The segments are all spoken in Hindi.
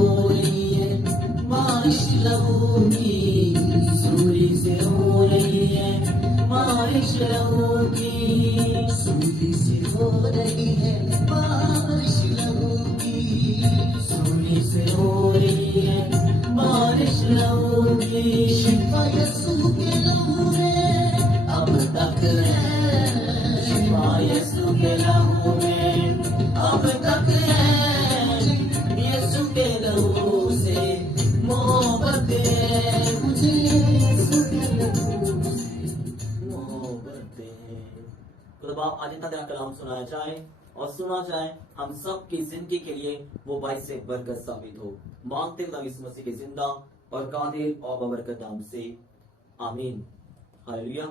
हो रही है बारिश लहू की, सूली से हो रही है बारिश लहू की, सूली से हो रही है बारिश लहू की, सूली से हो रही है बारिश लहू की। शिफा यीशु के लहू में अब तक है, शिफा यीशु के लहू में अब तक है, यीशु के लहू से मोहब्बत है, मुझे यीशु के लहू से मोहब्बत है। खुदा बाप आज इतना तेरा कलाम सुनाया जाए और सुना जाए हम सब की जिंदगी के लिए वो बाइस से बरकत साबित हो। मांगते खुदा यीशु मसीह के जिंदा और कादिर और बबरकत नाम से आमीन। हालेलुया।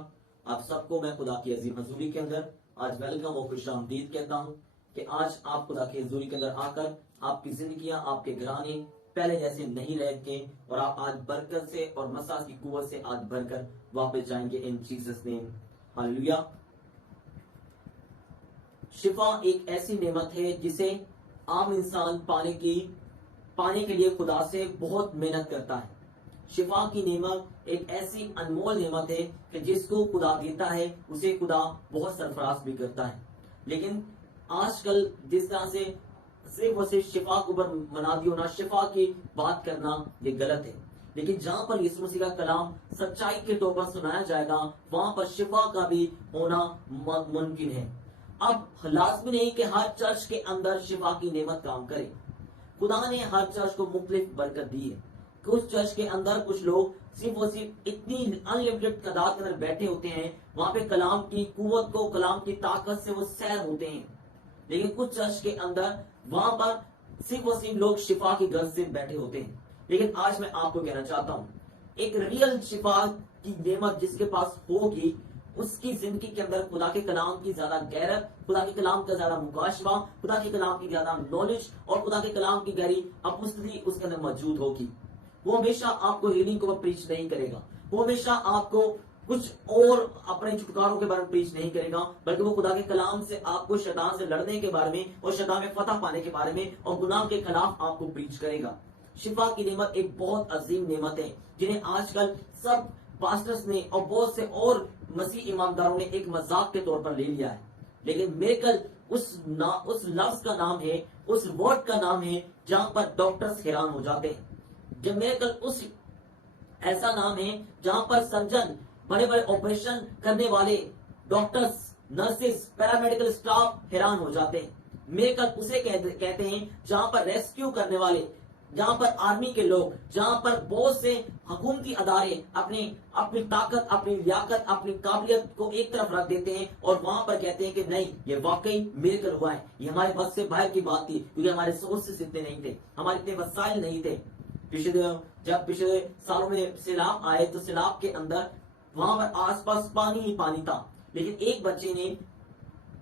आप सबको मैं खुदा की अजीम हजूरी के अंदर आज वेलकम और खुशामदीद कहता हूँ कि आज आप खुदा की हजूरी के अंदर आकर आपकी जिंदगियां, आपके घराने पहले जैसे नहीं रहते और आप आज बरकत से और मसाज की कुव्वत से आज भरकर वापस जाएंगे इन जीसस नेम। हालेलुया। शिफा एक ऐसी नेमत है जिसे आम इंसान पाने के लिए खुदा से बहुत मेहनत करता है। शिफा की नेमत एक ऐसी अनमोल नेमत है कि जिसको खुदा देता है उसे खुदा बहुत सरफराज भी करता है। लेकिन आजकल जिस तरह से सिर्फ और सिर्फ शिफा के ऊपर मनादी होना, शिफा की बात करना ये गलत है। लेकिन जहाँ पर यीशु मसीह का कलाम सच्चाई के तौर पर सुनाया जाएगा वहां पर शिफा का भी होना मुमकिन है। अब लाजमी नहीं कि हर चर्च के अंदर शिफा की नेमत काम करे। खुदा ने हर चर्च को मुख्तलिफ बरकत दी है। कुछ चर्च के अंदर कुछ लोग सिर्फ और सिर्फ इतनी अनलिमिटेड तादाद के अंदर बैठे होते हैं, वहां पे कलाम की कुव्वत को, कलाम की ताकत से वो सैर होते हैं। लेकिन कुछ चर्च के अंदर वहां पर सिर्फ और सिर्फ लोग शिफा की गर्ज से बैठे होते हैं। लेकिन आज मैं आपको कहना चाहता हूँ एक रियल शिफा की नेमत जिसके पास होगी उसकी जिंदगी के अंदर खुदा के कलाम की ज्यादा गहरत, खुदा के कलाम का ज्यादा मुकाशवा, खुदा के कलाम की ज्यादा नॉलेज और खुदा के कलाम की गहरी उपस्थिति उसके अंदर मौजूद होगी। वो हमेशा आपको हीलिंग को प्रीच नहीं करेगा, वो हमेशा आपको कुछ और अपने छुटकारों के बारे में प्रीच नहीं करेगा, बल्कि वो खुदा के कलाम से आपको शैतान से लड़ने के बारे में और शैतान में फतह पाने के बारे में और गुनाह के खिलाफ आपको प्रीच करेगा। शिफा की नेमत एक बहुत अजीम नेमत है जिन्हें आजकल सब पास्टर्स ने और बहुत से और मसीह ईमानदारों ने एक मजाक के तौर पर ले लिया है। लेकिन मिरेकल उस लफ्ज का नाम है, उस वर्ड का नाम है जहां पर डॉक्टर्स हैरान हो जाते हैं। जब मिरेकल उस ऐसा नाम है जहां पर सर्जन, बड़े बड़े ऑपरेशन करने वाले डॉक्टर्स, नर्सेस, पैरामेडिकल स्टाफ हैरान हो जाते हैं। मिरेकल उसे कहते हैं जहां पर रेस्क्यू करने वाले, जहां पर आर्मी के लोग, जहां पर बहुत से हुकूमती अदारे अपनी ताकत, अपनी लियाकत, अपनी काबिलियत को एक तरफ रख देते हैं और वहां पर कहते हैं कि नहीं, ये वाकई मिरेकल हुआ है, ये हमारे बस से बाहर की बात थी, क्योंकि हमारे सोर्सेस इतने नहीं थे, हमारे इतने वसाइल नहीं थे। जब पिछले सालों में सैलाब आए तो सैलाब के अंदर वहां पर आसपास पानी ही पानी था। लेकिन एक बच्चे ने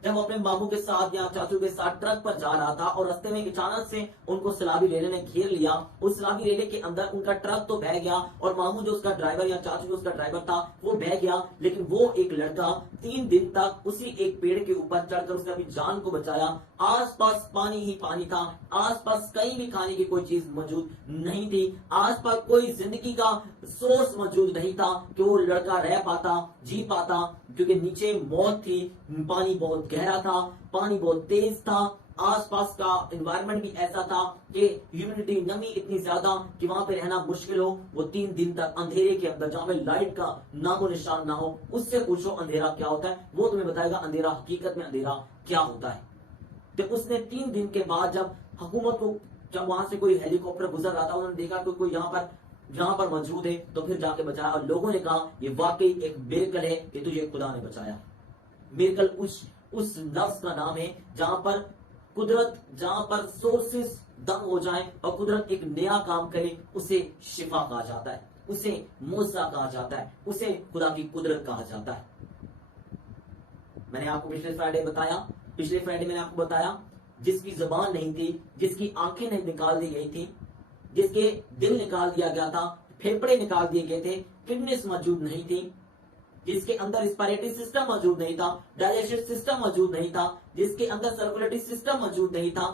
जब अपने मामू के साथ या चाचू के साथ ट्रक पर जा रहा था और रास्ते में अचानक से उनको सैलाबी रेले ने घेर लिया, उस सैलाबी रेले के अंदर उनका ट्रक तो बह गया और मामू जो उसका ड्राइवर या चाचू जो उसका ड्राइवर था वो बह गया। लेकिन वो एक लड़का 3 दिन तक उसी एक पेड़ के ऊपर चढ़कर उसने अपनी जान को बचाया। आसपास पानी ही पानी था, आसपास कहीं भी खाने की कोई चीज मौजूद नहीं थी, आसपास कोई जिंदगी का सोर्स मौजूद नहीं था कि वो लड़का रह पाता, जी पाता, क्योंकि नीचे मौत थी, पानी बहुत गहरा था, पानी बहुत तेज था, आसपास का एनवायरनमेंट भी ऐसा था कि ह्यूमिडिटी, नमी इतनी ज्यादा कि वहां पे रहना मुश्किल हो। वो 3 दिन तक अंधेरे के अंदर जहां पे लाइट का नामो निशान ना हो। उससे पूछो अंधेरा क्या होता है, वो तुम्हें बताएगा अंधेरा हकीकत में अंधेरा क्या होता है। तो उसने 3 दिन के बाद जब हुकूमत को, जब वहां से कोई हेलीकॉप्टर गुजर रहा था, उन्होंने देखा कि कोई यहाँ पर मौजूद है, तो फिर जाके बचाया और लोगों ने कहा ये वाकई एक मिरेकल है कि तुझे खुदा ने बचाया। मिरेकल उस लफ्ज का नाम है जहां पर कुदरत, जहां पर सोर्सेस दम हो जाए और कुदरत एक नया काम करे, उसे शिफा कहा जाता है, उसे मोजा कहा जाता है, उसे खुदा की कुदरत कहा जाता है। मैंने आपको पिछले फ्राइडे मैंने आपको बताया जिसकी जबान नहीं थी, जिसकी आंखें नहीं निकाल दी गई थी, जिसके दिल निकाल दिया गया था, फेफड़े निकाल दिए गए थे, किडनीज मौजूद नहीं थी, जिसके अंदर रिस्पिरेटरी सिस्टम मौजूद नहीं था, डाइजेस्टिव सिस्टम मौजूद नहीं था, जिसके अंदर सर्कुलेटरी सिस्टम मौजूद नहीं था,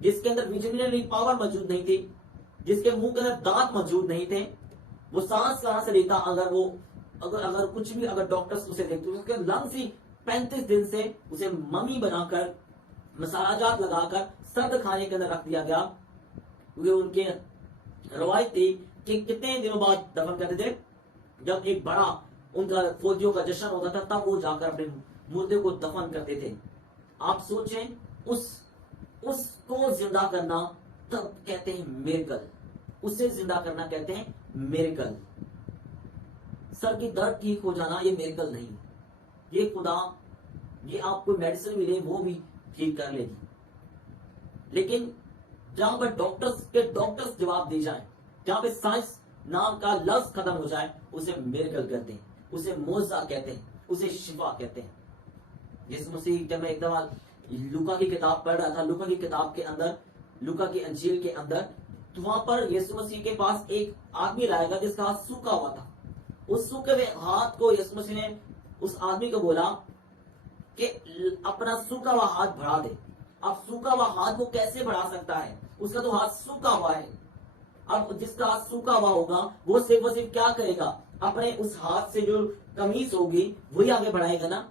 जिसके अंदर विजुअली पावर मौजूद नहीं थी, जिसके मुंह के अंदर दांत मौजूद नहीं थे, वो सांस कहां से लेता? अगर कुछ भी, अगर डॉक्टर्स उसे देखते, उसके लंग्स ही 35 दिन से उसे मम्मी बनाकर, मसालाजात लगाकर सर्द खाने के अंदर रख दिया गया, क्योंकि उनके रवायत थी कि कितने दिनों बाद दफन करते थे, जब एक बड़ा उनका फौजियों का जश्न होता था, तब वो जाकर अपने मुर्दे को दफन करते थे। आप सोचें, उसको जिंदा करना, तब कहते हैं मिरेकल। उसे जिंदा करना कहते हैं मिरेकल। सर की दर्द ठीक हो जाना ये मिरेकल नहीं, ये खुदा, ये आपको मेडिसिन मिले वो भी ठीक कर लेगी, लेकिन जहां पर डॉक्टर्स जवाब दे जाए, जहां पे साइंस नाम का लफ्ज खत्म हो जाए, उसे मिरेकल कहते हैं, उसे मोजा कहते हैं, उसे शिफा कहते हैं। यीशु मसीह, जब मैं एक दफा लूका की किताब पढ़ रहा था, लूका की किताब के अंदर, लूका की अंजील के अंदर, तो वहां पर यीशु मसीह के पास एक आदमी लाएगा जिसका हाथ सूखा हुआ था। उस सूखे हुए हाथ को यीशु मसीह ने उस आदमी को बोला कि अपना सूखा हुआ हाथ बढ़ा दे। अब सूखा हुआ हाथ वो कैसे बढ़ा सकता है? उसका तो हाथ सूखा हुआ है। अब जिसका हाथ सूखा हुआ होगा वो सिर्फ क्या करेगा? अपने उस हाथ से जो कमीज होगी वही आगे बढ़ाएगा ना।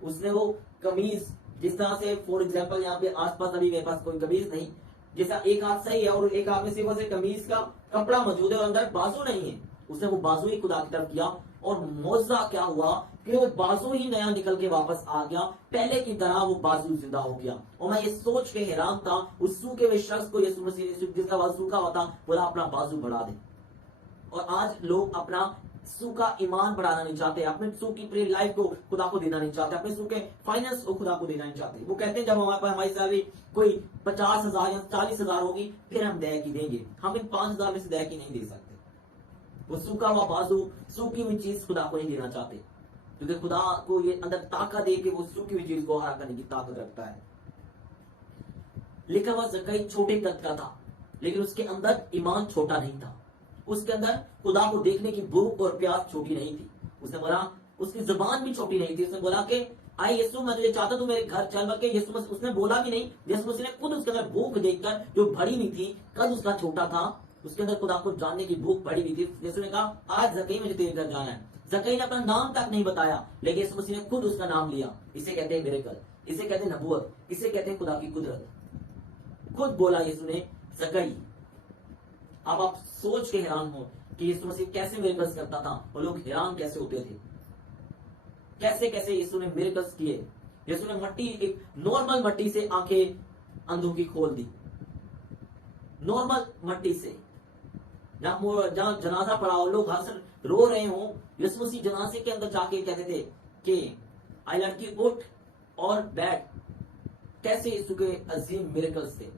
उसने वो कमीज, जिस तरह से फॉर एग्जाम्पल यहाँ पे आसपास अभी मेरे पास कोई कमीज नहीं, जैसा एक हाथ सही है और एक हाथ में सिर्फ कमीज का कपड़ा मौजूद है और अंदर बाजू नहीं है, उसने वो बाजू ही खुदा की तरफ किया, और मौजा क्या हुआ कि वो बाजू ही नया निकल के वापस आ गया, पहले की तरह वो बाजू जिंदा हो गया। और मैं ये सोच के हैरान था, उस सूखे हुए शख्स को यीशु मसीह ने, जिसका बाजू सूखा हुआ था, बोला अपना बाजू बढ़ा दे। और आज लोग अपना सूखा ईमान बढ़ाना नहीं चाहते, अपने सूखी पूरी लाइफ को खुदा को देना नहीं चाहते, अपने सूखे फाइनेंस को खुदा को देना नहीं चाहते। वो कहते हैं जब हमारे पास हमारी सैलरी कोई 50,000 या 40,000 होगी फिर हम दहकी देंगे, हम इन 5,000 में से दहकी नहीं दे सकते। वो सूखा हुआ बाजू, सूखी हुई चीज खुदा को नहीं देना चाहते, क्योंकि खुदा को ये अंदर ताकत दे कि वो सूखी हुई चीज को हरा करने की ताकत रखता है। लिखा हुआ जक्कई छोटे कद का था, लेकिन उसके अंदर ईमान छोटा नहीं था, उसके अंदर खुदा को देखने की भूख और प्यास छोटी नहीं थी। उसने बोला, उसकी जुबान भी छोटी नहीं थी, उसने बोला कि आई यीशु, मैं तुझे चाहता तू मेरे घर चल। बल्कि यीशु मसीह, उसने बोला भी नहीं, यीशु मसीह ने खुद उसके अंदर भूख देखकर, जो भरी हुई थी, कद उसका छोटा था, उसके अंदर खुदा को जानने की भूख भरी हुई थी। यीशु ने कहा आज जक्कई मुझे तेरे घर जाना है। जक्कई ने अपना नाम तक नहीं बताया, लेकिन यीशु मसीह ने खुद उसका नाम लिया। इसे कहते हैं मिरेकल, इसे कहते हैं नबूवत, इसे कहते हैं खुदा की कुदरत। खुद बोला यीशु ने जक्कई। अब आप सोच के हैरान हो कि यीशु मसीह कैसे मिरेकल्स करता था और लोग हैरान कैसे होते थे, कैसे कैसे यीशु ने मिरेकल्स किए। यीशु ने एक नॉर्मल मट्टी से आंखें अंधों की खोल दी, नॉर्मल मट्टी से। जहां जनाजा पड़ा हो, लोग हंस रो रहे हो, यीशु मसीह जनाजे के अंदर जाके कहते थे कि आई लड़की उठ और बैठ। कैसे यीशु के अजीम मिरेकल्स थे।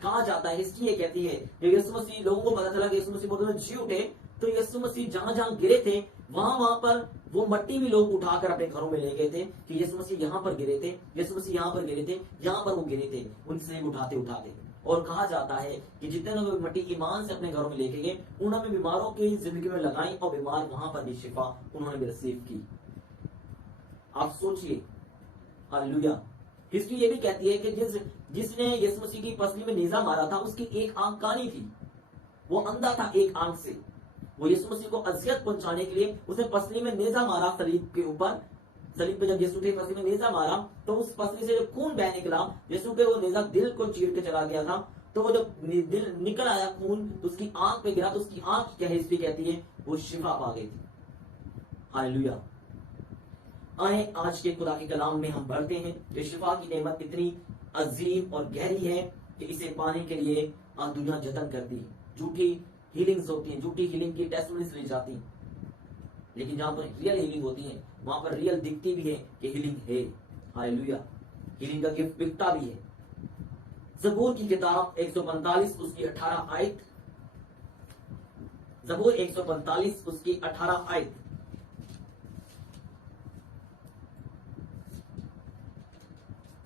कहा जाता है, हिस्ट्री ये कहती है, जब यीशु मसीह, लोगों को पता चला कि यीशु मसीह बहुत जी उठे, तो यीशु मसीह जहां जहां गिरे थे वहां पर वो मट्टी भी लोग उठाकर अपने घरों में ले गए थे कि यीशु मसीह यहाँ पर गिरे थे, यीशु मसीह यहाँ पर गिरे थे, यहाँ पर वो गिरे थे, उनसे उठाते उठाते। और कहा जाता है कि जितने लोग मट्टी ईमान से अपने घरों में लेके गए, उन्होंने बीमारों की जिंदगी में लगाई और बीमार वहां पर भी शिफा उन्होंने भी रिसीव की। आप सोचिए, हालेलुया। हिस्ट्री ये भी कहती है कि जिसने यीशु मसीह की पसली में नेजा मारा था, उसकी एक आंख कानी थी, वो अंधा था एक आंख से। वो यीशु मसीह को अजियत पहुंचाने के लिए उसने पसली में नेजा मारा सलीब के ऊपर। सलीब पे जब यीशु के पसली में नेजा मारा, तो उस पसली से जो खून बह निकला, यीशु के वो नेजा दिल को चीर के चला गया था। तो वो जब दिल निकल आया खून, तो उसकी आंख पे गिरा, तो उसकी आंख क्या हिस्ट्री कहती है, वो शिफा पा गई थी। हालेलुया। आए आज के खुदा के कलाम में हम पढ़ते हैं कि शिफा की नेमत इतनी अजीम और गहरी है कि इसे पाने के लिए दुनिया जतन करती है। झूठी हीलिंग्स होती हैं, झूठी हीलिंग की टेस्टिमनीज ली जाती हैं, लेकिन जहां पर रियल हीलिंग होती है वहां पर रियल दिखती भी है कि हीलिंग है। हालेलुया। हीलिंग का गिफ्ट बिकता भी है। ज़बूर की किताब 145 उसकी 18 आयत, ज़बूर 145 उसकी 18 आयत।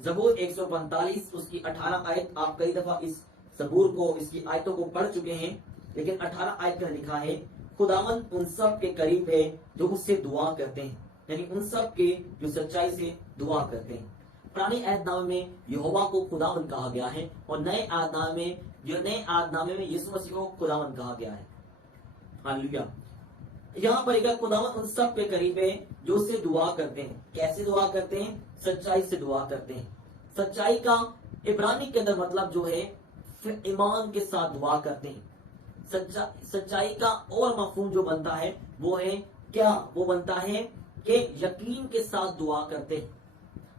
ज़बूर 145 उसकी 18 आयत। आप कई दफा इस ज़बूर को, इसकी आयतों को पढ़ चुके हैं, लेकिन 18 आयत में लिखा है, खुदावंद उन सब के करीब है जो उससे दुआ करते हैं, यानी उन सब के जो सच्चाई से दुआ करते हैं। पुराने अहदनामे में यहोवा को खुदावन कहा गया है और नए अहदनामे में यीशु मसीह को खुदावन कहा गया है। हालेलुया। यहाँ पर एक खुदावन उन सब के करीब है जो उससे दुआ करते हैं। कैसे दुआ करते हैं? सच्चाई से दुआ करते हैं। सच्चाई का इब्रानी के अंदर मतलब जो है ईमान के साथ दुआ करते हैं। सच्चाई का और मफहूम जो बनता है वो है क्या? वो बनता है कि यकीन के साथ दुआ करते हैं।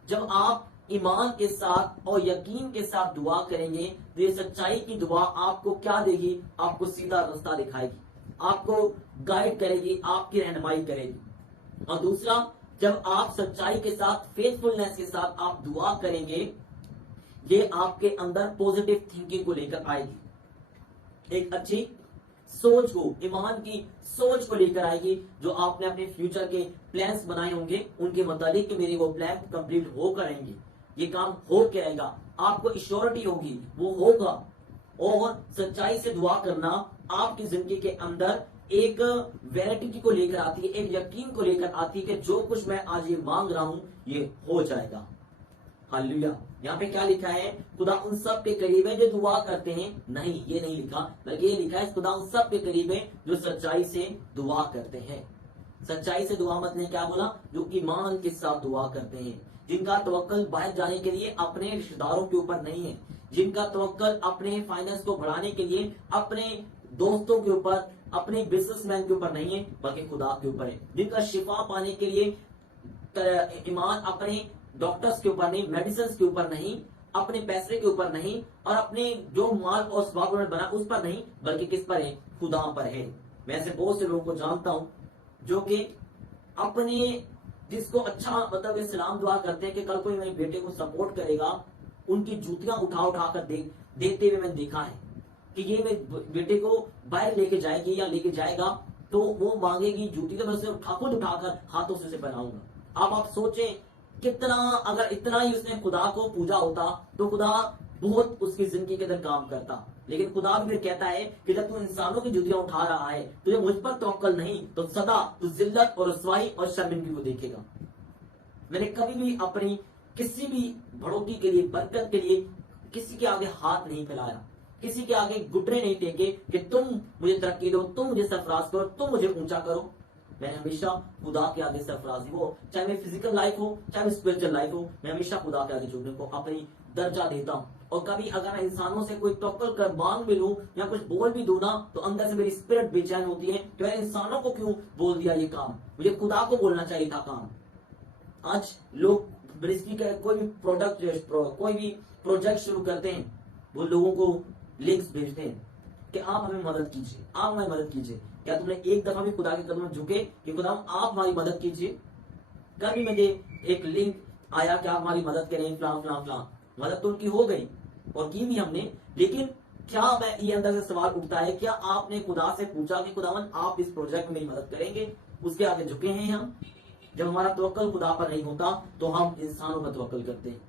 जब आप ईमान के साथ और यकीन के साथ दुआ करेंगे तो ये सच्चाई की दुआ आपको क्या देगी? आपको सीधा रास्ता दिखाएगी, आपको गाइड करेगी, आपकी रहनुमाई करेगी। और दूसरा, जब आप सच्चाई के साथ, फेथफुलनेस के साथ आप दुआ करेंगे, ये आपके अंदर पॉजिटिव थिंकिंग को लेकर आएगी, एक अच्छी सोच को, ईमान की सोच को लेकर आएगी, जो आपने अपने फ्यूचर के प्लान्स बनाए होंगे उनके मुताबिक कि मेरे वो प्लान कंप्लीट हो करेंगे, ये काम हो के आएगा, आपको इश्योरिटी होगी, वो होगा। और सच्चाई से दुआ करना आपकी जिंदगी के अंदर एक वैलिडिटी को लेकर आती है, एक यकीन को लेकर आती है कि जो कुछ मैं आज ये मांग रहा हूं ये हो जाएगा। हालेलुया। यहाँ पे क्या लिखा है? खुदा उन सब के करीब है जो दुआ करते हैं। नहीं, ये नहीं लिखा, बल्कि ये लिखा है खुदा उन सब के करीब है जो सच्चाई से दुआ करते हैं। सच्चाई से दुआ मतलब क्या बोला? जो ईमान के साथ दुआ करते हैं, जिनका तवक्कल बाहर जाने के लिए अपने रिश्तेदारों के ऊपर नहीं है, जिनका तवक्कल अपने फाइनेंस को बढ़ाने के लिए अपने दोस्तों के ऊपर, अपने बिजनेसमैन के ऊपर नहीं है, बल्कि खुदा के ऊपर है, जिनका शिफा पाने के लिए ईमान अपने डॉक्टर्स के ऊपर नहीं, मेडिसिन के ऊपर नहीं, अपने पैसे के ऊपर नहीं, और अपने जो माल और स्वभाव उन्होंने बना उस पर नहीं, बल्कि किस पर है? खुदा पर है। मैं ऐसे बहुत से लोगों को जानता हूं जो कि अपने, जिसको अच्छा मतलब ये सलाम दुआ करते हैं कि कल कोई मेरे बेटे को सपोर्ट करेगा, उनकी जूतियां उठा उठा कर देते हुए मैंने देखा है कि ये मेरे बेटे को बाहर लेके जाएगी या लेके जाएगा, तो वो मांगेगी जूती, तो मैं उसे खुद उठाकर हाथों से पहनाऊंगा। अब आप सोचें कितना, अगर इतना ही उसने खुदा को पूजा होता तो खुदा बहुत उसकी जिंदगी के अंदर काम करता। लेकिन खुदा भी फिर कहता है कि जब तू इंसानों की जुतियां उठा रहा है, तुझे मुझ पर तवक्कल नहीं, तो सदा तू जिल्लत और रुसवाई और शर्मिंदगी को देखेगा। मैंने कभी भी अपनी किसी भी बढ़ोतरी के लिए, बरकत के लिए किसी के आगे हाथ नहीं फैलाया, किसी के आगे घुटने नहीं टेके कि तुम मुझे तरक्की दो, तुम मुझे सरफराज करो, तुम मुझे ऊंचा करो। मैं हमेशा खुदा के आगे सरफराजी हो, चाहे मेरी फिजिकल लाइफ हो, चाहे स्पिरिचुअल लाइफ हो, मैं हमेशा खुदा के आगे झुकने को अपनी दर्जा देता हूँ। और कभी अगर मैं इंसानों से कोई तवक्कुल कर मांग भी लूं या कुछ बोल भी दूं ना, तो अंदर से मेरी स्पिरिट बेचैन होती है कि मैंने इंसानों को क्यों बोल दिया ये काम, मुझे खुदा को बोलना चाहिए था काम। आज लोग मिनिस्ट्री का कोई भी कोई भी प्रोजेक्ट शुरू करते हैं, वो लोगों को लिंक्स भेजते हैं कि आप हमें मदद कीजिए, आप हमारी मदद कीजिए। क्या तुमने एक दफा भी खुदा के कदम में झुके कि खुदा आप हमारी मदद कीजिए? कभी मुझे एक लिंक आया कि आप हमारी मदद करें, फलां फलां फलां, मदद तो उनकी हो गई और की भी हमने, लेकिन क्या मैं ये अंदर से सवाल उठता है, क्या आपने खुदा से पूछा कि खुदावन आप इस प्रोजेक्ट में मेरी मदद करेंगे? उसके आगे झुके हैं हम? जब हमारा तवक्कल खुदा पर नहीं होता तो हम इंसानों पर तवक्कल करते हैं,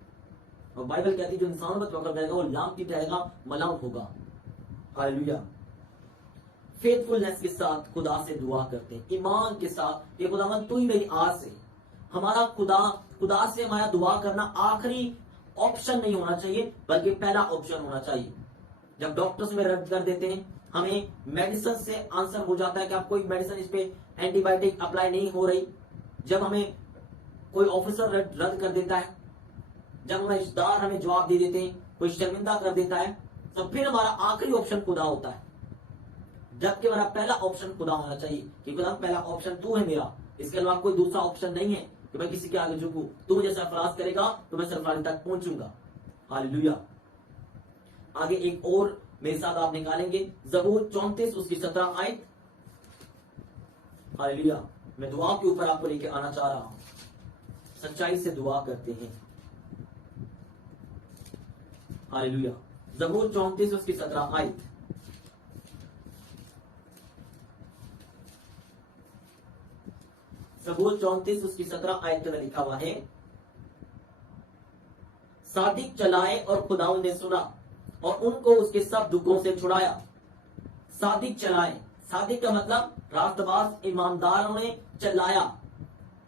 और बाइबल कहती है जो इंसानों पर तवक्कल करेगा वो लामती ठहरेगा, मलाम होगा। हालेलुया। फेथफुलनेस के साथ खुदा से दुआ करते हैं, ईमान के साथ, ये खुदावन तू ही मेरी आस है। हमारा खुदा से हमारा दुआ करना आखिरी ऑप्शन नहीं होना चाहिए, बल्कि पहला ऑप्शन होना चाहिए। जब डॉक्टर्स में रद्द कर देते हैं, हमें मेडिसिन से आंसर हो जाता है कि आप कोई मेडिसिन इस पे एंटीबायोटिक अप्लाई नहीं हो रही, जब हमें कोई ऑफिसर रद्द कर देता है, जब हमें रिश्तेदार हमें जवाब दे देते हैं, कोई शर्मिंदा कर देता है, तो फिर हमारा आखिरी ऑप्शन खुदा होता है। जबकि हमारा पहला ऑप्शन खुदा होना चाहिए कि खुदा पहला ऑप्शन तू है मेरा, इसके अलावा कोई दूसरा ऑप्शन नहीं है कि मैं किसी के आगे झुकूं। तू मुझे सरफराज करेगा तो मैं सरफराज तक पहुंचूंगा। हालेलुया। आगे एक और मेरे साथ आप निकालेंगे, ज़बूर 34 उसकी 17 आयत। हालेलुया। मैं दुआ के ऊपर आपको लेके आना चाह रहा हूं। सच्चाई से दुआ करते हैं। हालेलुया। ज़बूर 34 उसकी 17 आयत। ज़बूर 34 उसकी 17 आयत में लिखा हुआ है, सादिक चलाए और खुदावंद ने सुना और उनको उसके सब दुखों से छुड़ाया। सादिक चलाए, सादिक का मतलब रास्तबाज ईमानदारों ने चलाया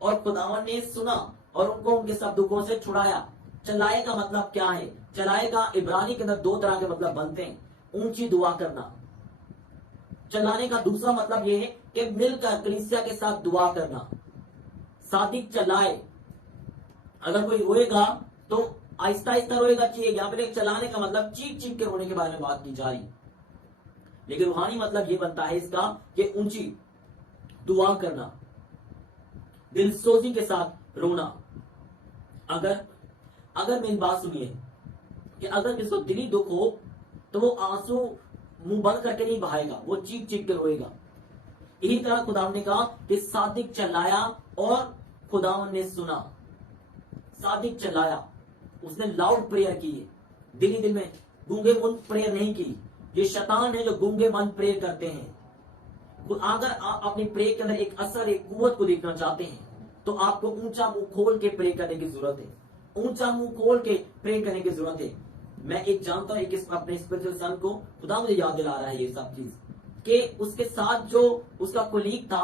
और खुदावंद ने सुना और उनको उनके सब दुखों से छुड़ाया। चलाए का मतलब क्या है? चलाए का इब्रानी के अंदर दो तरह के मतलब बनते हैं। ऊंची दुआ करना। चलाने का दूसरा मतलब यह है कि मिलकर कलीसिया के साथ दुआ करना। सादिक चलाए, अगर कोई रोएगा तो आहिस्ता आहिस्ता रोएगा, चाहिए। यहाँ पे चलाने का मतलब चीख चीख के रोने के बारे में बात की जा रही, लेकिन रूहानी मतलब ये बनता है इसका कि ऊंची दुआ करना, दिलसोजी के साथ रोना। अगर अगर मेरी बात सुनिए कि अगर किसी को दिली दुख हो तो वो आंसू मुंह बंद करके नहीं बहाएगा, वो चीख चीख के रोएगा। इसी तरह खुदावन ने कहा कि सादिक चलाया और खुदावन ने सुना। सादिक चलाया, उसने लाउड प्रेयर की है, दिली दिल में गूंगे मन प्रेयर नहीं की। ये शैतान है जो गूंगे मन प्रेयर करते हैं। अगर आप अपनी प्रेयर के अंदर एक असर, एक कुव्वत को देखना चाहते हैं तो आपको ऊंचा मुंह खोल के प्रे करने की जरूरत है। ऊंचा मुंह खोल के प्रे करने की जरूरत है। मैं एक जानता हूं, एक अपने स्पिरिचुअल सन को खुदा मुझे याद दिला रहा है ये सब चीज, कि उसके साथ जो उसका कोलीग था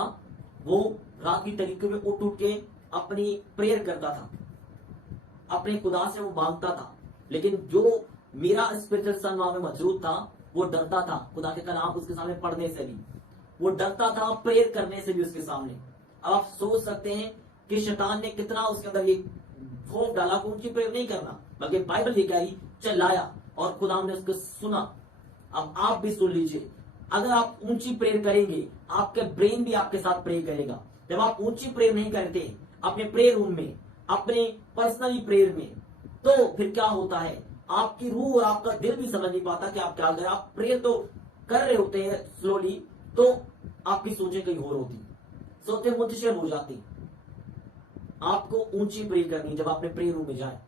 वो रात की तरीके में उठ उठ के अपनी प्रेयर करता था, अपने खुदा से वो मांगता था। लेकिन जो मेरा स्पिरिचुअल सन वहां में मौजूद था वो डरता था खुदा के कलाम उसके सामने पढ़ने से भी, वो डरता था प्रेयर करने से भी उसके सामने। अब आप सोच सकते हैं कि शैतान ने कितना उसके अंदर ये खौफ डाला कि ऊंची प्रेयर नहीं करना, बल्कि बाइबल ये कह रही चलाया और खुदा ने उसको सुना। अब आप भी सुन लीजिए, अगर आप ऊंची प्रेयर करेंगे आपके ब्रेन भी आपके साथ प्रे करेगा। जब आप ऊंची प्रेयर नहीं करते अपने प्रेयर रूम में, अपने पर्सनली प्रेयर में, तो फिर क्या होता है, आपकी रूह और आपका दिल भी समझ नहीं पाता कि आप क्या कर रहे हैं। आप प्रेयर तो कर रहे होते हैं स्लोली, तो आपकी सोचें कहीं और होती, सोचें मुंतशिर हो जाती। आपको ऊंची प्रेयर करनी, जब अपने प्रेयर रूम में जाए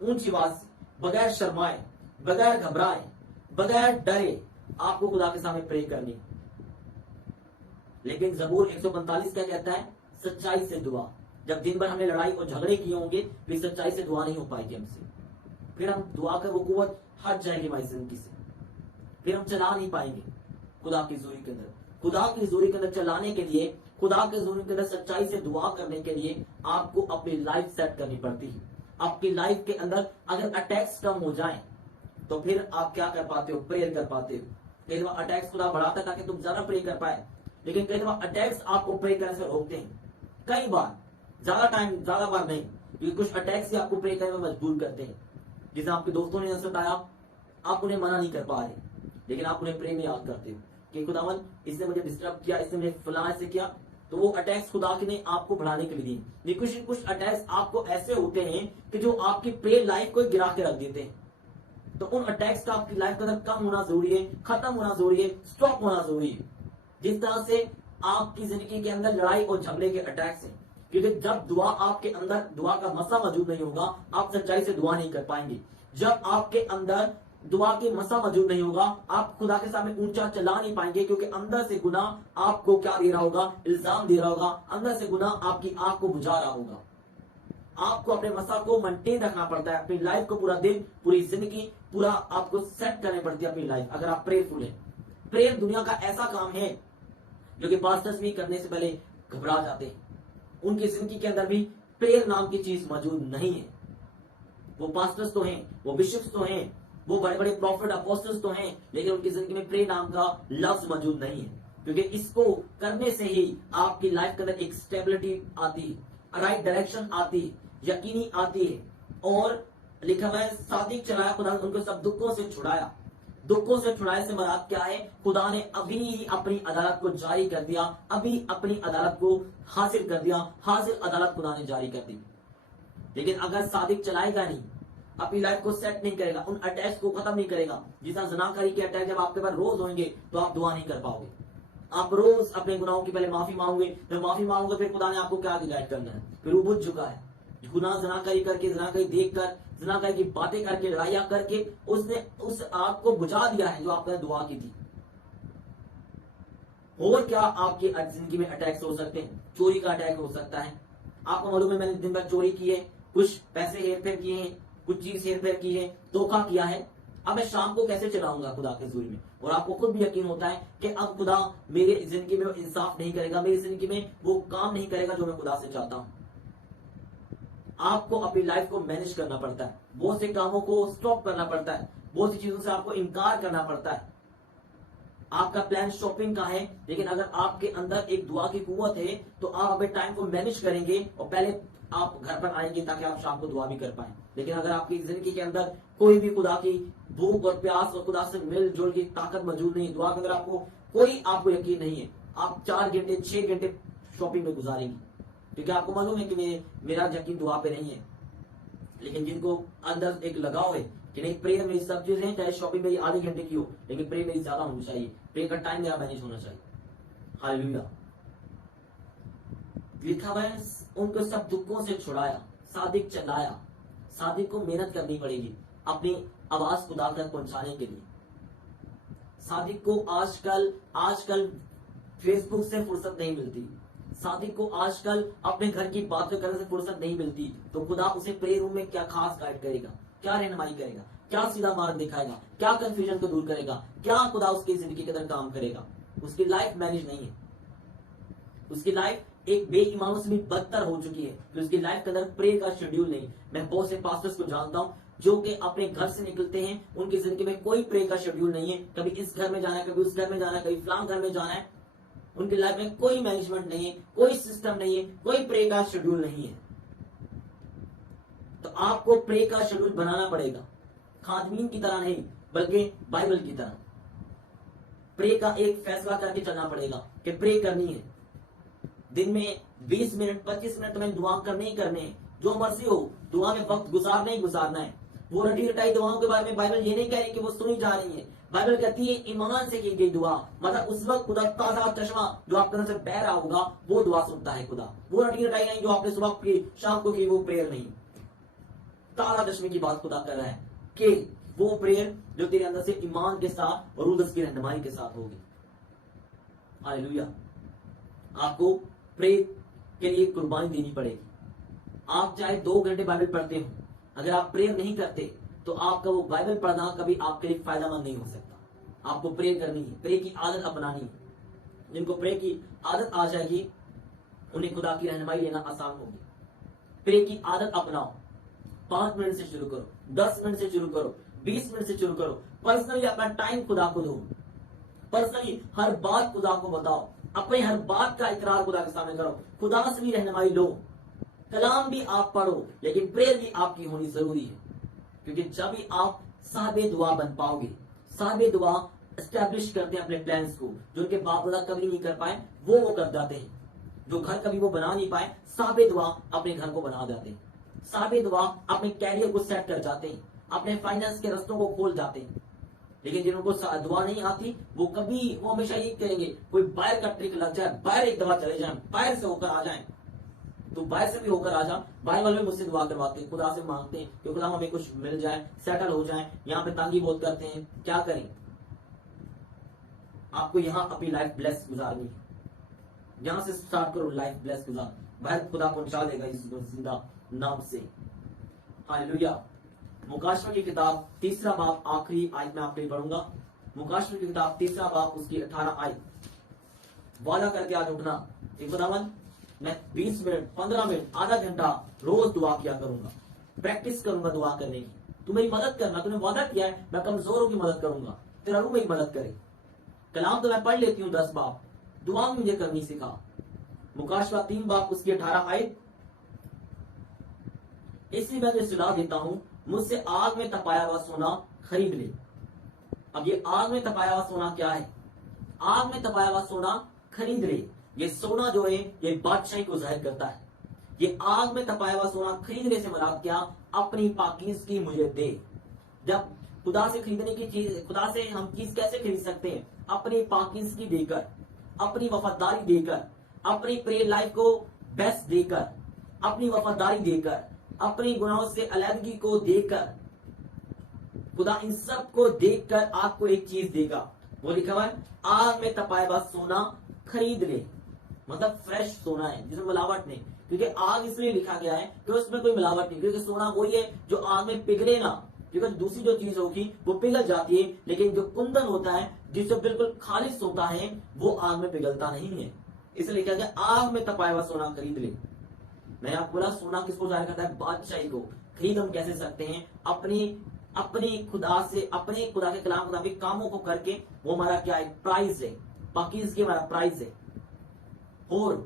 ऊंची आवाज, बगैर शर्माए, बगैर घबराए, बगैर डरे आपको खुदा के सामने प्रे करनी। लेकिन ज़बूर 145 क्या कहता है? सच्चाई से दुआ। जब दिन भर हमने लड़ाई और झगड़े किए होंगे फिर सच्चाई से दुआ नहीं हो पाएगी हमसे, फिर हम दुआ कर वो कुव्वत हट जाएगी हमारी जिंदगी से, फिर हम चला नहीं पाएंगे खुदा की ज़ोरी के अंदर। खुदा की ज़ोरी के अंदर चलाने के लिए, खुदा के ज़ोरी के अंदर सच्चाई से दुआ करने के लिए आपको अपनी लाइफ सेट करनी पड़ती है। आपकी लाइफ के अंदर अगर अटैक्स कम हो जाएं तो फिर आप क्या कर पाते हो? प्रेयर कर पाते हो। कई बार अटैक्स खुदा बढ़ाता है ताकि तुम ज्यादा प्रे कर पाए, लेकिन कई बार अटैक्स आपको प्रे करने से रोकते हैं। कई बार, ज्यादा बार नहीं, क्योंकि कुछ अटैक्स ही आपको प्रे करने में मजबूर करते हैं। जिसे आपके दोस्तों ने सताया, आप उन्हें मना नहीं कर पा रहे, लेकिन आप उन्हें प्रेम में याद करते हो कि खुदावन इसने मुझे डिस्टर्ब किया, इसने मुझे फलां से किया, तो वो अटैक्स खुदा के ने आपको बढ़ाने के लिए दिए। कुछ अटैक्स आपको ऐसे होते हैं कि जो आपकी प्रे लाइफ को गिरा के रख देते हैं। तो उन अटैक्स का आपकी लाइफ के अंदर कम होना जरूरी है, खत्म होना जरूरी है, स्टॉप होना जरूरी है। जिस तरह से आपकी जिंदगी के अंदर लड़ाई और झगड़े के अटैक्स हैं, क्योंकि जब दुआ आपके अंदर, दुआ का मसा मौजूद नहीं होगा, आप सच्चाई से दुआ नहीं कर पाएंगे। जब आपके अंदर दुआ की मसा मौजूद नहीं होगा, आप खुदा के सामने ऊंचा चला नहीं पाएंगे, क्योंकि अंदर से गुनाह आपको क्या दे रहा होगा? इल्जाम दे रहा होगा। अंदर से गुनाह आपकी आंख को बुझा रहा होगा। आपको अपने मसा को मेंटेन रखना पड़ता है, अपनी लाइफ को पूरा दिन, पूरी जिंदगी, पूरा आपको सेट करनी पड़ती है अपनी लाइफ, अगर आप प्रेयरफुल हैं। प्रेयर दुनिया का ऐसा काम है जो कि पास्टर्स भी करने से पहले घबरा जाते हैं। उनकी जिंदगी के अंदर भी प्रेयर नाम की चीज मौजूद नहीं है। वो पास्टर्स तो हैं, वो बिशप्स तो हैं, वो बड़े बड़े प्रॉफिट अपोस्टल्स तो हैं, लेकिन उनकी जिंदगी में प्रेयर नाम का लफ्ज मौजूद नहीं है, क्योंकि इसको करने से ही आपकी लाइफ के अंदर एक स्टेबिलिटी आती है, राइट डायरेक्शन आती है, यकीनी आती है। और लिखा हुआ है सादिक चलाया, खुदा ने उनको सब दुखों से छुड़ाया। दुखों से छुड़ाए से मराद क्या है? खुदा ने अभी ही अपनी अदालत को जारी कर दिया, अभी अपनी अदालत को हासिल कर दिया, हासिल अदालत खुदा ने जारी कर दी। लेकिन अगर सादिक चलाएगा नहीं, अपनी लाइफ को सेट नहीं करेगा, उन अटैक्स को खत्म नहीं करेगा, जितना जनाकारी के अटैक जब आपके पास रोज होंगे तो आप दुआ नहीं कर पाओगे। आप रोज अपने गुनाहों की पहले माफी मांगोगे, जब माफी मांगोगे फिर खुदा ने आपको क्या गाइड करना है। फिर वो बुझ चुका है, गुनाह जनाकारी करके, जनाकारी देखकर, जनाकारी की बातें करके, लड़ाइयां करके उसने उस आग को बुझा दिया है जो आपने दुआ की थी। और क्या आपकी जिंदगी में अटैक्स हो सकते हैं? चोरी का अटैक हो सकता है। आपको मालूम है मैंने दिन भर चोरी की है, कुछ पैसे हेरफेर किए हैं, कुछ चीज हेरफेर की है, धोखा किया है। अब मैं शाम को कैसे चलाऊंगा खुदा के हुजूर में? और आपको खुद भी यकीन होता है कि अब खुदा मेरे जिंदगी में इंसाफ नहीं करेगा, मेरी जिंदगी में वो काम नहीं करेगा जो मैं खुदा से चाहता हूं। आपको अपनी लाइफ को मैनेज करना पड़ता है, बहुत से कामों को स्टॉप करना पड़ता है, बहुत सी चीजों से आपको इनकार करना पड़ता है। आपका प्लान शॉपिंग का है, लेकिन अगर आपके अंदर एक दुआ की कुव्वत है तो आप अपने टाइम को मैनेज करेंगे और पहले आप घर पर आएंगे ताकि आप शाम को दुआ भी कर पाए। लेकिन अगर आपकी जिंदगी के अंदर कोई भी खुदा की भूख और प्यास और खुदा से मिलजुल की ताकत मौजूद नहीं, दुआ के अंदर आपको यकीन नहीं है, आप 4 घंटे 6 घंटे शॉपिंग में गुजारेंगे, क्योंकि आपको मालूम है कि मेरा यकीन दुआ पे नहीं है। लेकिन जिनको अंदर एक लगाव है कि नहीं, प्रेयर मेरी सब चीजें हैं, चाहे शॉपिंग मेरी आधे घंटे की हो, लेकिन प्रेयर मेरी ज्यादा होनी चाहिए, प्रेयर का टाइम मेरा मैनेज होना चाहिए। हालेलुया। लिखा हुआ है, उनको सब दुखों से छुड़ाया, सादिक चलाया। सादिक को मेहनत करनी पड़ेगी अपनी आवाज खुदा तक पहुंचाने के लिए। सादिक को आजकल फेसबुक से फुर्सत नहीं मिलती, सादिक को आजकल अपने घर की बातें करने से फुर्सत नहीं मिलती, तो खुदा उसे प्रेयर रूम में क्या खास गाइड करेगा, क्या रहनुमाई करेगा, क्या सीधा मार्ग दिखाएगा, क्या कंफ्यूजन को दूर करेगा, क्या खुदा उसकी जिंदगी के अंदर काम करेगा। उसकी लाइफ मैनेज नहीं है, उसकी लाइफ एक बेईमानों से भी बदतर हो चुकी है कि उसकी लाइफ के अंदर प्रे का शेड्यूल नहीं। मैं बहुत से पास्टर्स को जानता हूं जो कि अपने घर से निकलते हैं, उनकी जिंदगी में कोई प्रे का शेड्यूल नहीं है, कभी इस घर में जाना है, कभी उस घर में जाना है, कभी फलां घर में जाना है। उनकी लाइफ में कोई मैनेजमेंट नहीं है, कोई सिस्टम नहीं है, कोई प्रे का शेड्यूल नहीं है। तो आपको प्रे का शेड्यूल बनाना पड़ेगा, खादमीन की तरह नहीं बल्कि बाइबल की तरह। प्रे का एक फैसला करके चलना पड़ेगा कि प्रे करनी है। दिन में 20 मिनट 25 मिनट तुम्हें दुआ करने ही करने हैं, जो मर्जी हो, दुआ में वक्त गुजारना ही गुजारना है। वो रटी रटाई दुआओं के बारे में बाइबल ये नहीं कह रही कि वो सुनी जा रही है। बाइबल कहती है ईमान से की गई दुआ, मतलब उस वक्त खुदा ताजा चश्मा जो आपके अंदर से बह रहा होगा वो दुआ सुनता है खुदा। वो रटी रटाई नहीं जो आपने सुबह की शाम को की, वो प्रेयर नहीं। ताजा चश्मे की बात खुदा कर रहा है कि वो प्रेयर जो तेरे अंदर से ईमान के साथ और रूह की रहनुमाई के साथ होगी। हालेलुया। आपको प्रेयर के लिए कुर्बानी देनी पड़ेगी। आप चाहे 2 घंटे बाइबल पढ़ते हो, अगर आप प्रेयर नहीं करते तो आपका वो बाइबल पढ़ना कभी आपके लिए फायदेमंद नहीं हो सकता। आपको प्रेयर करनी है, प्रेयर की आदत अपनानी है। जिनको प्रेयर की आदत आ जाएगी उन्हें खुदा की रहनुमाई लेना आसान होगी। प्रेयर की आदत अपनाओ। 5 मिनट से शुरू करो, 10 मिनट से शुरू करो, 20 मिनट से शुरू करो। पर्सनली अपना टाइम खुदा को दो। पर्सनली हर बात खुदा को बताओ, अपने हर बात का इकरार खुदा के सामने करो, खुदा से भी रहनुमाई लो। कलाम भी आप पढ़ो, लेकिन प्रेयर भी आपकी होनी जरूरी है, क्योंकि जब भी आप साहिबे दुआ बन पाओगे। साहिबे दुआ एस्टैब्लिश करते हैं अपने प्लान्स को, जो उनके बाप दादा कभी नहीं कर पाए वो कर जाते हैं। जो घर कभी वो बना नहीं पाए, साहिबे दुआ अपने घर को बना जाते हैं। साहिबे दुआ अपने कैरियर को सेट कर जाते हैं, अपने फाइनेंस के रास्तों को खोल जाते हैं। लेकिन जिनको दुआ नहीं आती वो हमेशा ये करेंगे कोई बाहर का ट्रिक लग जाए, बाहर एक दवा चले जाए, बाहर से होकर आ जाए। तो बाहर से भी होकर आ जा, बाहर वाले मुझसे दुआ करवाते हैं, खुदा से मांगते हैं कि खुदा हमें कुछ मिल जाए, सेटल हो जाए। यहाँ पे तंगी बहुत करते हैं, क्या करें। आपको यहाँ अपनी लाइफ ब्लेस गुजारनी है, यहाँ से स्टार्ट करो लाइफ ब्लेस गुजार। बाहर खुदा पहुंचा देगा इस जिंदा नाम से। हालेलुया। मुकाशवा की किताब 3 बाब आखिरी आयत में आपके पढ़ूंगा। मुकाशवा की किताब 3 बाब उसकी 18 आयत। वादा करके आज उठना कि खुदावन मैं 20 मिनट 15 मिनट आधा घंटा रोज दुआ किया करूंगा, प्रैक्टिस करूंगा दुआ करने की। तू मेरी मदद करना, तूने वादा किया है मैं कमजोरों की मदद करूंगा, तेरा रूह मेरी मदद करे। कलाम तो मैं पढ़ लेती हूँ 10 बाब, दुआ मुझे करनी सिखा। मुकाशवा 3 बाब उसकी 18 आयत। इसलिए मैं तुझे सलाह देता हूं, मुझसे आग में तपाया हुआ सोना खरीद ले। अब ये आग में तपाया हुआ सोना क्या है? आग में तपाया हुआ सोना खरीद ले। ये सोना जो है ये बादशाही को जाहिर करता है। ये आग में तपाया हुआ सोना खरीदने से मुराद क्या? अपनी पाकीज़गी मुझे दे। जब खुदा से खरीदने की चीज, खुदा से हम चीज कैसे खरीद सकते हैं? अपनी पाकीज़गी देकर, अपनी वफादारी देकर, अपनी प्रेयर लाइफ को बेस्ट देकर, अपनी वफादारी देकर, अपनी गुनाहों से अलहदगी को देकर। खुदा इन सब को देखकर आपको एक चीज देगा, वो लिखा हुआ है आग में तपाया हुआ सोना खरीद ले। मतलब फ्रेश सोना है जिसमें मिलावट नहीं, क्योंकि आग इसलिए लिखा गया है कि उसमें कोई मिलावट नहीं, क्योंकि सोना वही है जो आग में पिघले ना। क्योंकि दूसरी जो चीज होगी वो पिघल जाती है, लेकिन जो कुंदन होता है जिससे बिल्कुल खालिश होता है वो आग में पिघलता नहीं है। इसलिए लिखा गया आग में तपाया हुआ सोना खरीद ले। मैंने आपको बोला सोना किसको जाहिर करता है? बादशाही को। खरीद हम कैसे सकते हैं? अपनी अपनी खुदा से, अपने खुदा के कलाम मुताबिक कामों को करके। वो हमारा क्या है? प्राइस है। पाकीज़ की हमारा प्राइस है। और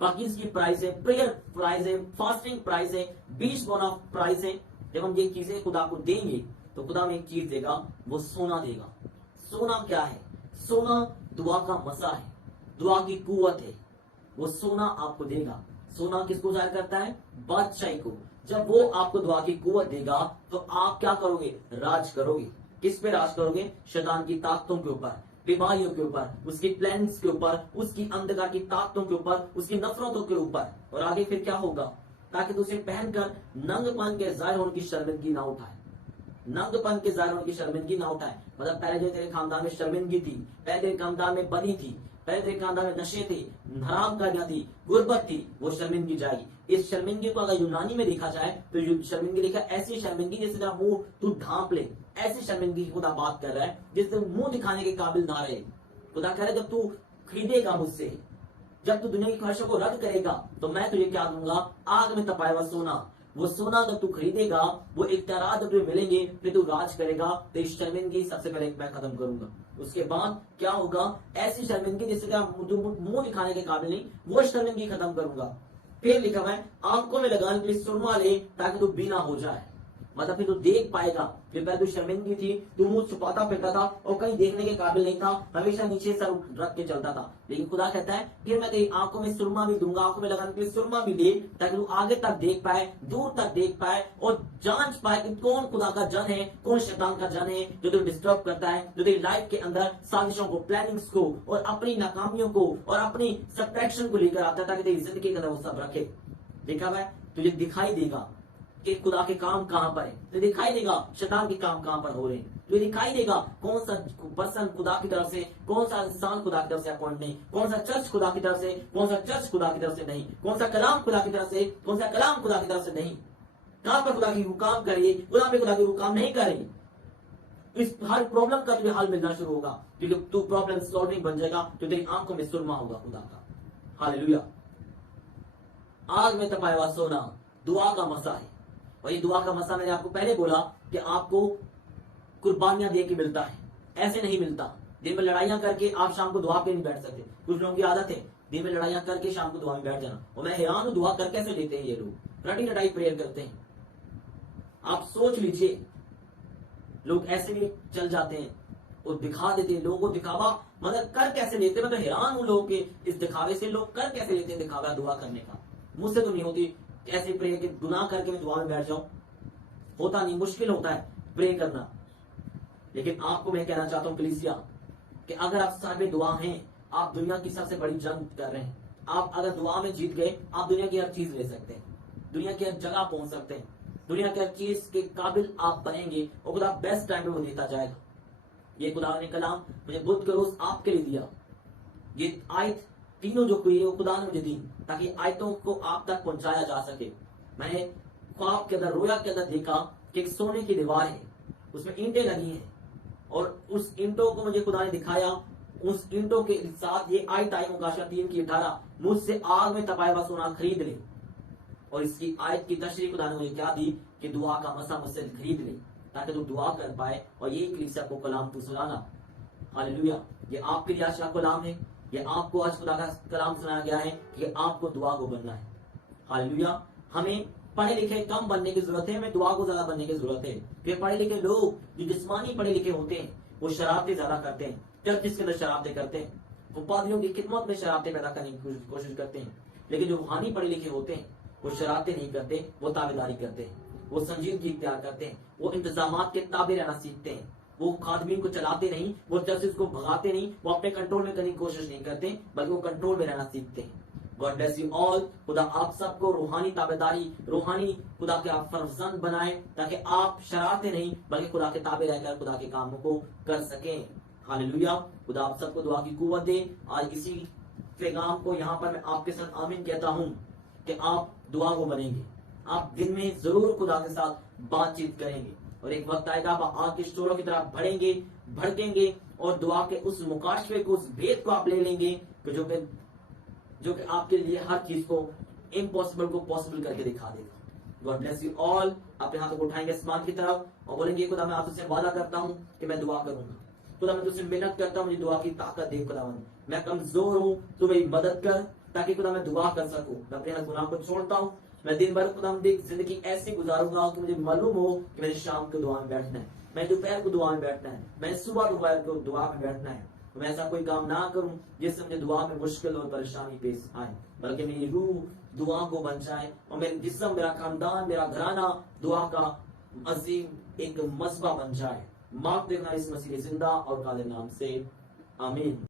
पाकीज़ की प्राइस है, प्रेयर प्राइस है, फास्टिंग प्राइस है, बीच बोना प्राइस है। जब हम ये चीजें खुदा को देंगे तो खुदा में एक चीज देगा, वो सोना देगा। सोना क्या है? सोना दुआ का मसा है, दुआ की कुवत है। वो सोना आपको देगा। सोना किसको जाहिर करता है? बादशाही को। जब वो आपको दुआ की कुवत देगा तो आप क्या करोगे? राज करोगे। किस पे राज करोगे? शैतान की ताकतों के ऊपर, बीमारियों के ऊपर, उसकी प्लान्स के ऊपर, उसकी अंधकार की ताकतों के ऊपर, उसकी नफरतों के ऊपर। और आगे फिर क्या होगा? ताकि तुझे पहनकर नंगपन के जाहिर होने की शर्मिंदगी ना उठाए। नंगपन के जाहिर होने की शर्मिंदगी ना उठाए। मतलब पहले जो तेरे खानदान में शर्मिंदगी थी, पहले तेरे खानदान में बनी थी, पहले तेरे खानदान में नशे थे, हराम करना थी, गुर्बत थी, वो शर्मिंदगी जाएगी। इस शर्मिंदगी को अगर यूनानी में देखा जाए तो शर्मिंदगी देखा ऐसी शर्मिंदगी जैसे तेरा मुंह तू ढांप ले, ऐसी शर्मिंदगी की खुदा बात कर रहा है जिससे मुंह दिखाने के काबिल ना रहे। खुदा कह रहा है जब तू खरीदेगा मुझसे, जब तू दुनिया की ख्वाहिशों को रद्द करेगा तो मैं तुझे क्या दूंगा? आग में तपाया हुआ सोना। वो सोना जब तू खरीदेगा, वो इख्तियारात जब तुझे मिलेंगे, फिर तू राज करेगा। तो इस शर्मिंदगी सबसे पहले मैं खत्म करूंगा। उसके बाद क्या होगा? ऐसी शर्मिंदगी जिससे क्या मुंह दिखाने के काबिल नहीं, वो शर्मिंदगी खत्म करूंगा। फिर लिखा हुआ है आंखों में लगाने के लिए सुरमा ले ताकि तू बीना हो जाए। मतलब फिर तू देख पाएगा। फिर पहले तू शर्मिंदगी थी, तू मुंह छुपाता फिरता था और कहीं देखने के काबिल नहीं था, हमेशा नीचे सर रख के चलता था। लेकिन खुदा कहता है फिर मैं तेरी आंखों में सुरमा भी दूंगा, आंखों में लगाने के लिए सुरमा भी दे ताकि तू आगे तक देख पाए, दूर तक देख पाए और जांच पाए कि कौन खुदा का जन है, कौन शैतान का जन है जो तुझे डिस्टर्ब करता है, जो तेरी लाइफ के अंदर साजिशों को, प्लानिंग्स को और अपनी नाकामियों को और अपनी सब्ट्रैक्शन को लेकर आता है ताकि तेरी जिंदगी के अंदर वो सब रखे। देखा हुआ है? तुझे दिखाई देगा कि खुदा के काम कहां पर है, तो दिखाई देगा शैतान के काम कहां पर हो रहे हैं। तो दिखाई देगा कौन सा पर्सन खुदा की तरफ से, कौन सा इंसान खुदा की तरफ से अपॉइंट नहीं, कौन सा चर्च खुदा की तरफ से, कौन सा चर्च खुदा की तरफ से नहीं, कौन सा कलाम खुदा की तरफ से, कौन सा कलाम खुदा की तरफ से नहीं। कहां पर खुदा की रूह काम कर रही है, खुदा पे खुदा की रूह काम नहीं कर रही। इस हर प्रॉब्लम का तुझे हल मिलना शुरू होगा क्योंकि तू प्रॉब्लम सॉल्विंग बन जाएगा। तो तेरी आंखों में सुरमा होगा खुदा का। हालेलुया। आग में तपाया हुआ सोना दुआ का मसा है। और ये दुआ का मसा मैंने आपको पहले बोला कि आपको कुर्बानियां दे के मिलता है, ऐसे नहीं मिलता। दिन में लड़ाइयां करके आप शाम को दुआ पे नहीं बैठ सकते। कुछ लोगों की आदत है दिन में लड़ाइयां करके शाम को दुआ में बैठ जाना। और मैं हैरान हूं दुआ कर कैसे लेते हैं ये लोग, रटी रटाई प्रेयर करते हैं। आप सोच लीजिए लोग ऐसे भी चल जाते हैं और दिखा देते हैं लोगों को। दिखावा मतलब कर कैसे लेते हैं? मैं तो हैरान हूं लोगों के इस दिखावे से। लोग कर कैसे लेते हैं दिखावा दुआ करने का? मुझसे तो नहीं होती ऐसे प्रे के गुनाह करके मैं दुआ में बैठ जाऊं, होता नहीं, मुश्किल होता है प्रे करना। लेकिन आपको मैं कहना चाहता हूं कलीसिया कि अगर आप साहिब दुआ हैं, आप दुनिया की सबसे बड़ी जंग कर रहे हैं। आप अगर दुआ में जीत गए, आप दुनिया की हर चीज ले सकते हैं, दुनिया की हर जगह पहुंच सकते हैं, दुनिया की हर चीज के काबिल आप बनेंगे और खुदा बेस्ट टाइम में वो देता जाएगा। ये खुदा ने कलाम मुझे बुध के रोज आपके लिए दिया। ये आयत तीनों जो हुई वो खुदा ने मुझे दी ताकि आयतों को आप तक पहुंचाया जा सके। मैंने ख्वाब के अंदर, रोया के अंदर देखा कि एक सोने की दीवार है, उसमें ईंटें लगी हैं और उस ईंटों को मुझे खुदा ने दिखाया। उस ईंटों के साथ ये आयत आई मुकाशा 3:18, मुझसे आग में तपाया हुआ सोना खरीद ले। और इसकी आयत की तशरीह खुदा ने मुझे क्या दी कि दुआ का मसा मुझसे खरीद ले ताकि तू दुआ कर पाए और यही कलीसिया को कलाम तू सुनाना। हालेलुया। ये आपके लिए आज का कलाम है। ये आपको आज खुदा का कलाम सुनाया गया है कि आपको दुआ को बनना है। हालेलुया। हमें पढ़े लिखे कम बनने की जरूरत है, हमें दुआ को ज्यादा बनने की जरूरत है। फिर पढ़े लिखे लोग जो जिस्मानी पढ़े लिखे होते हैं वो शरारतें ज्यादा करते हैं, चर्च के अंदर शरारतें करते हैं, वो पादरियों की खिदमत में शरारतें पैदा करने की कोशिश करते हैं। लेकिन जो रूहानी पढ़े लिखे होते हैं वो शरारतें नहीं करते, वो ताबेदारी करते हैं, वो संजीदगी इख्तियार करते हैं, वो इंतजामात के ताबे रहना सीखते हैं। वो खादमीन को चलाते नहीं, वो चर्चेस को भगाते नहीं, वो अपने कंट्रोल में करने की कोशिश नहीं करते, बल्कि वो कंट्रोल में रहना सीखते हैं। God bless you all. खुदा आप सबको रूहानी ताबेदारी, रूहानी खुदा के आप फर्जंद बनाए ताकि आप शरारते नहीं बल्कि खुदा के ताबे रहकर खुदा के कामों को कर सकें। हालेलुया। खुदा आप सबको दुआ की कुव्वत दे। आज इसी पैगाम को यहाँ पर मैं आपके साथ आमीन कहता हूँ कि आप दुआ को बनेंगे, आप दिन में जरूर खुदा के साथ बातचीत करेंगे और एक वक्त आएगा आप आग के स्टोरों की तरफ बढ़ेंगे, भड़केंगे और दुआ के उस मुकाशफे को, उस भेद को आप ले लेंगे जो कि आपके लिए हर चीज को इम्पॉसिबल को पॉसिबल करके दिखा देगा। God bless you all. अपने हाथों को उठाएंगे आसमान की तरफ और बोलेंगे खुदा मैं आपसे वादा करता हूँ कि मैं दुआ करूंगा। खुदा मैं तुझसे मेहनत करता हूँ, मुझे दुआ की ताकत दे खुदावन। मैं कमजोर हूँ, तू मेरी मदद कर ताकि खुदा मैं दुआ कर सकूं। मैं अपने हर गुनाह को छोड़ता हूँ। मैं दिन भर खुदा जिंदगी ऐसी गुजारूंगा कि मुझे मालूम हो कि मैंने शाम को दुआ में बैठना है, मैं दोपहर को दुआ में बैठना है, मैं सुबह दोपहर को दुआ में बैठना है। मैं ऐसा कोई काम ना करूं जिससे मुझे दुआ में मुश्किल और परेशानी पेश आए, बल्कि मेरी रूह दुआ को बन जाए और मेरे जिस्म, मेरा खानदान, मेरा घराना दुआ का अजीम एक मसबा बन जाए। माफ देखना इस मसीह के जिंदा और काले नाम से, आमीन।